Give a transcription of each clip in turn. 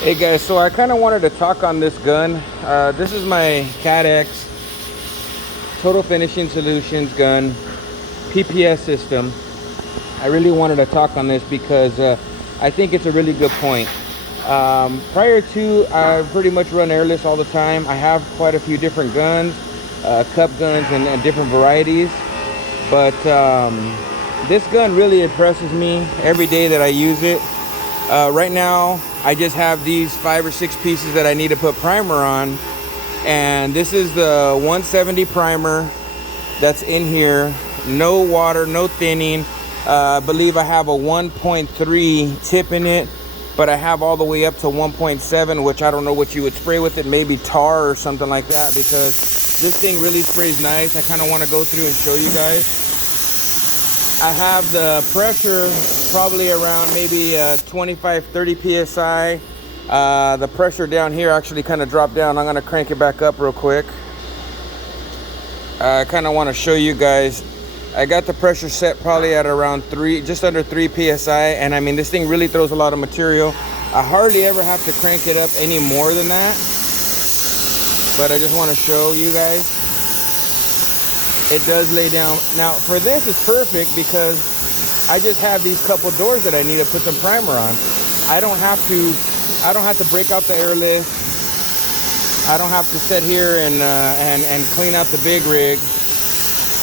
Hey guys, so I kind of wanted to talk on this gun. This is my CADX Total Finishing Solutions gun PPS system. I really wanted to talk on this because I think it's a really good point. Prior to, I pretty much run airless all the time. I have quite a few different guns, cup guns and different varieties. But this gun really impresses me every day that I use it. Right now, I just have these 5 or 6 pieces that I need to put primer on. And this is the 170 primer that's in here. No water, no thinning. I believe I have a 1.3 tip in it, but I have all the way up to 1.7, which I don't know what you would spray with it. Maybe tar or something like that, because this thing really sprays nice. I kind of want to go through and show you guys. I have the pressure probably around maybe 25-30 psi. The pressure down here actually kind of dropped down. I'm going to crank it back up real quick. I kind of want to show you guys. I got the pressure set probably at around just under 3 psi, and I mean, this thing really throws a lot of material. I hardly ever have to crank it up any more than that, but I just want to show you guys. It does lay down. Now for this it's perfect because I just have these couple doors that I need to put some primer on. I don't have to break out the airlift. I don't have to sit here and clean out the big rig.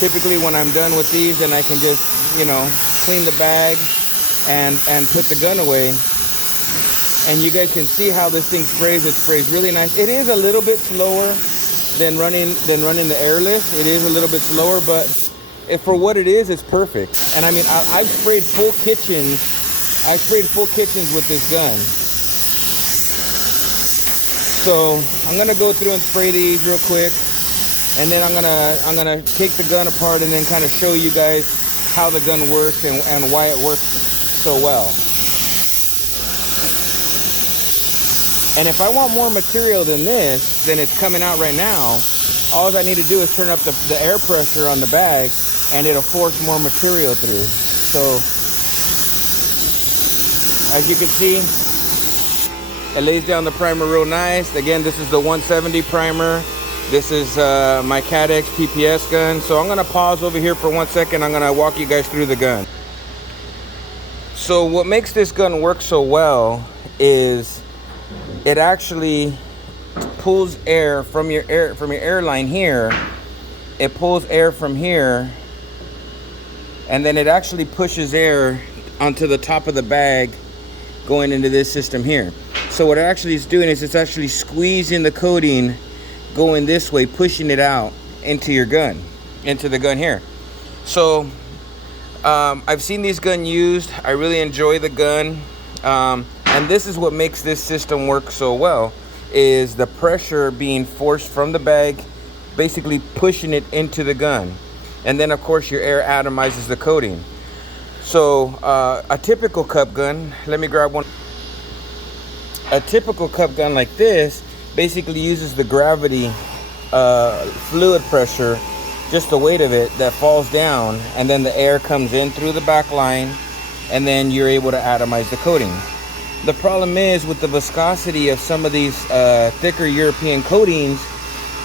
Typically when I'm done with these, then I can just, clean the bag and put the gun away. And you guys can see how this thing sprays. It sprays really nice. It is a little bit slower than running the airlift. It is a little bit slower, but for what it is, it's perfect. And I mean, I've sprayed full kitchens. I've sprayed full kitchens with this gun. So I'm gonna go through and spray these real quick, and then I'm gonna take the gun apart and then kind of show you guys how the gun works and why it works so well. And if I want more material than this, than it's coming out right now, all I need to do is turn up the air pressure on the bag, and it'll force more material through. So, as you can see, it lays down the primer real nice. Again, this is the 170 primer. This is my CADX PPS gun. So I'm gonna pause over here for 1 second. I'm gonna walk you guys through the gun. So what makes this gun work so well is it actually pulls air from your airline here. It pulls air from here, and then it actually pushes air onto the top of the bag going into this system here. So what it actually is doing is it's actually squeezing the coating going this way, pushing it out into your gun, into the gun here. So I've seen these guns used. I really enjoy the gun. And this is what makes this system work so well, is the pressure being forced from the bag, basically pushing it into the gun. And then of course your air atomizes the coating. So a typical cup gun, let me grab one. A typical cup gun like this basically uses the gravity fluid pressure, just the weight of it that falls down, and then the air comes in through the back line, and then you're able to atomize the coating. The problem is with the viscosity of some of these thicker European coatings,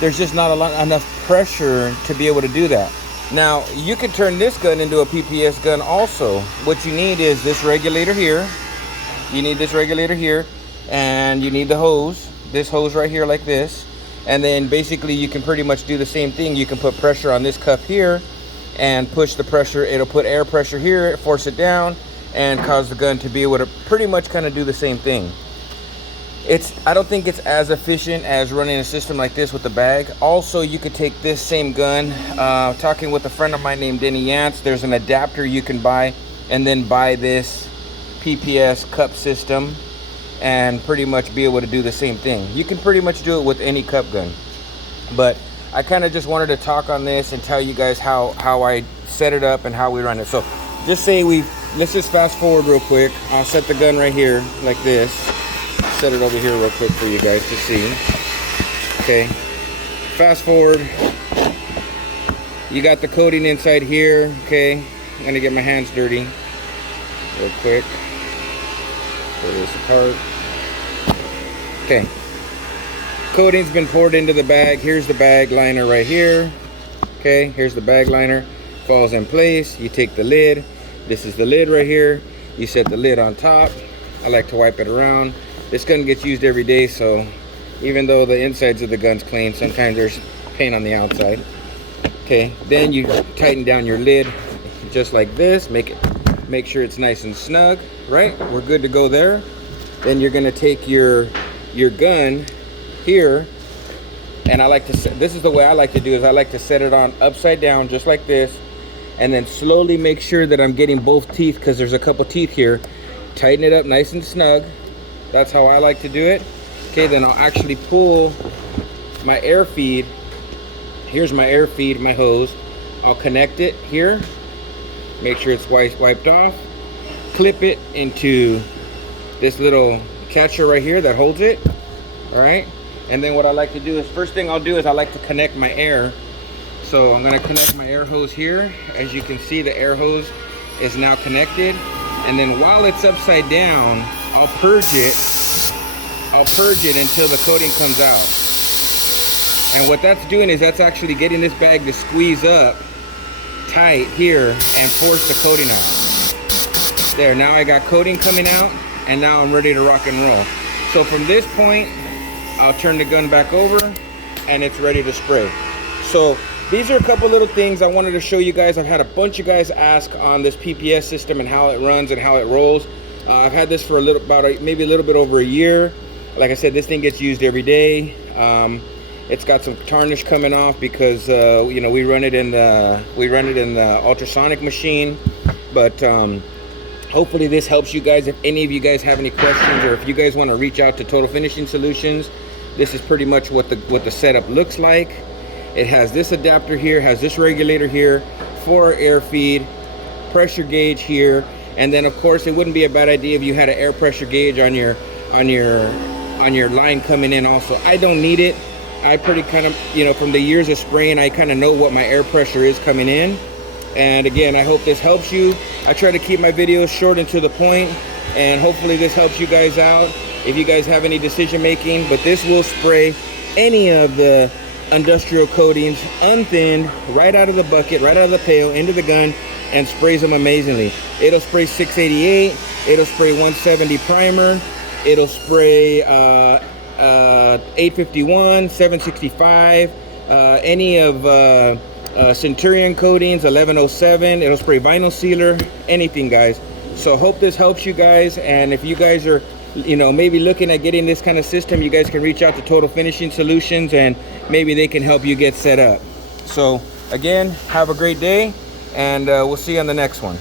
there's just not enough pressure to be able to do that. Now, you can turn this gun into a PPS gun also. What you need is this regulator here. You need this regulator here, and you need the hose, this hose right here like this. And then basically you can pretty much do the same thing. You can put pressure on this cup here and push the pressure. It'll put air pressure here, force it down, and cause the gun to be able to pretty much kind of do the same thing. I don't think it's as efficient as running a system like this with the bag. Also, you could take this same gun, talking with a friend of mine named Denny Yance, there's an adapter you can buy, and then buy this PPS cup system and pretty much be able to do the same thing. You can pretty much do it with any cup gun. But I kind of just wanted to talk on this and tell you guys how I set it up and how we run it. So just say let's just fast forward real quick. I'll set the gun right here like this. Set it over here real quick for you guys to see. Okay, fast forward. You got the coating inside here. Okay, I'm gonna get my hands dirty real quick. Pull this apart. Okay, coating's been poured into the bag. Here's the bag liner right here. Okay, here's the bag liner. Falls in place. You take the lid. This is the lid right here. You set the lid on top. I like to wipe it around. This gun gets used every day, so even though the insides of the gun's clean, sometimes there's paint on the outside. Okay, then you tighten down your lid just like this. Make sure it's nice and snug, right? We're good to go there. Then you're gonna take your gun here, and I like to set, this is the way I like to do is I like to set it on upside down just like this, and then slowly make sure that I'm getting both teeth, because there's a couple teeth here. Tighten it up nice and snug. That's how I like to do it. Okay, then I'll actually pull my air feed. Here's my air feed, my hose. I'll connect it here. Make sure it's wiped off. Clip it into this little catcher right here that holds it. All right. And then what I like to do is, first thing I'll do is I like to connect my air. So I'm gonna connect my air hose here. As you can see, the air hose is now connected. And then while it's upside down, I'll purge it until the coating comes out. And what that's doing is that's actually getting this bag to squeeze up tight here and force the coating out. There, now I got coating coming out, and now I'm ready to rock and roll. So from this point, I'll turn the gun back over and it's ready to spray. So these are a couple little things I wanted to show you guys. I've had a bunch of guys ask on this PPS system and how it runs and how it rolls. I've had this for maybe a little bit over a year. Like I said, this thing gets used every day. It's got some tarnish coming off because you know, we run it in the ultrasonic machine. But hopefully this helps you guys. If any of you guys have any questions, or if you guys want to reach out to Total Finishing Solutions, this is pretty much what the setup looks like. It has this adapter here, has this regulator here for air feed, pressure gauge here, and then of course it wouldn't be a bad idea if you had an air pressure gauge on your line coming in also. I don't need it. I pretty kind of, you know, from the years of spraying, I kind of know what my air pressure is coming in. And again, I hope this helps you. I try to keep my videos short and to the point, and hopefully this helps you guys out if you guys have any decision making. But this will spray any of the industrial coatings unthinned, right out of the bucket, right out of the pail, into the gun, and sprays them amazingly. It'll spray 688, it'll spray 170 primer, it'll spray 851, 765, any of Centurion coatings, 1107, it'll spray vinyl sealer, anything, guys. So hope this helps you guys, and if you guys are, you know, maybe looking at getting this kind of system, you guys can reach out to Total Finishing Solutions and maybe they can help you get set up. So again, have a great day, and we'll see you on the next one.